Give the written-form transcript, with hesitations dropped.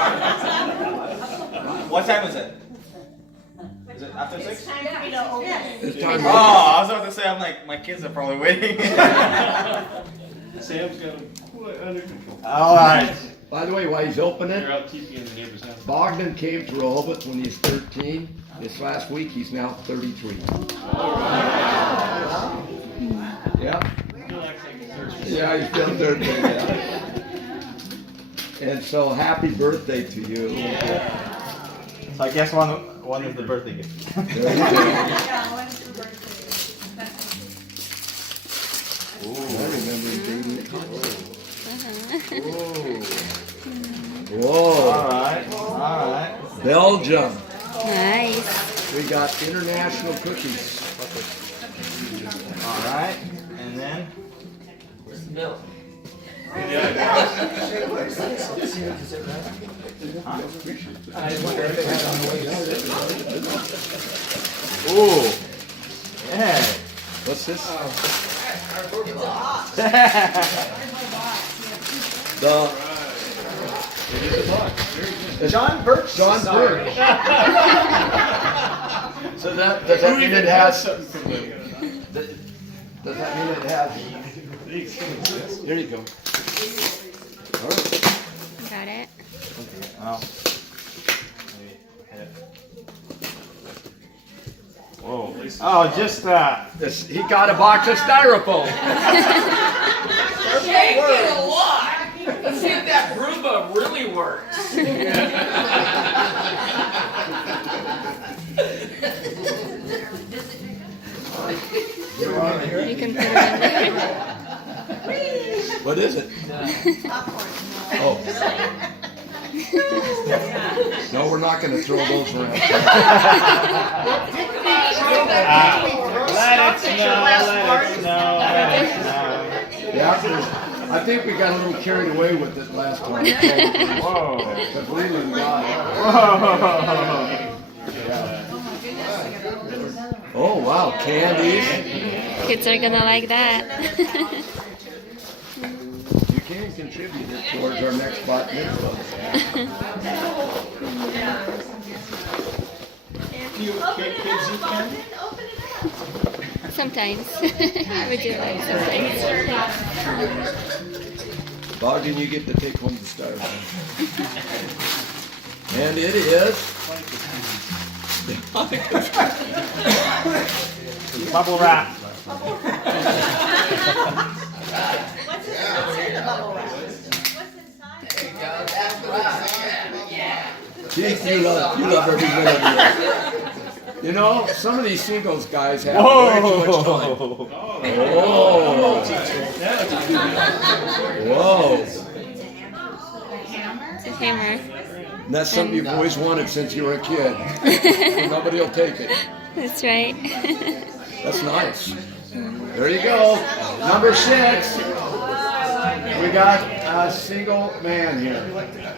What time is it? Is it after 6? It's time for me to open it. It's time Oh, I was about to say, I'm like, my kids are probably waiting. Sam's got him under control. Alright. By the way, while he's opening They're it, out teepee in the neighbor's house. Bogdan came to Rehoboth when he was 13. This last week, he's now 33. Yeah. Yeah, he's still 13. Yeah. And so, happy birthday to you. So I guess one is the birthday gift. There you go. Yeah, when's your birthday? I remember him doing it. Whoa. Alright. Belgium. Nice. We got international cookies. Alright. And then. Ooh. Yeah. What's this? John Birch. John Birch. So does that mean it has? Does that mean it has? There you go. All right. Got it. Oh. Whoa. Oh, just He got a box of styrofoam. Jake did a lot. See if that Roomba really works. You can put it in there. What is it? Popcorn. Oh. No, we're not going to throw those around. let it snow. Yeah, I think we got a little carried away with it last time. Whoa. Because Leland got it. Whoa. Oh, wow, candies. Kids are gonna like that. You can contribute it towards our next bat mitzvah. Open it up, Bogdan. Open it up. Sometimes. We do like sometimes. Bogdan, you get to take home the styrofoam. And it is. Bubble wrap. What's in the bubble wrap? What's inside? Keith, you love every minute of it. You know, some of these singles guys have way too much time. Whoa. Whoa. It's a hammer. And that's something you've always wanted since you were a kid. Nobody will take it. That's right. That's nice. There you go. Number 6. We got a single man here.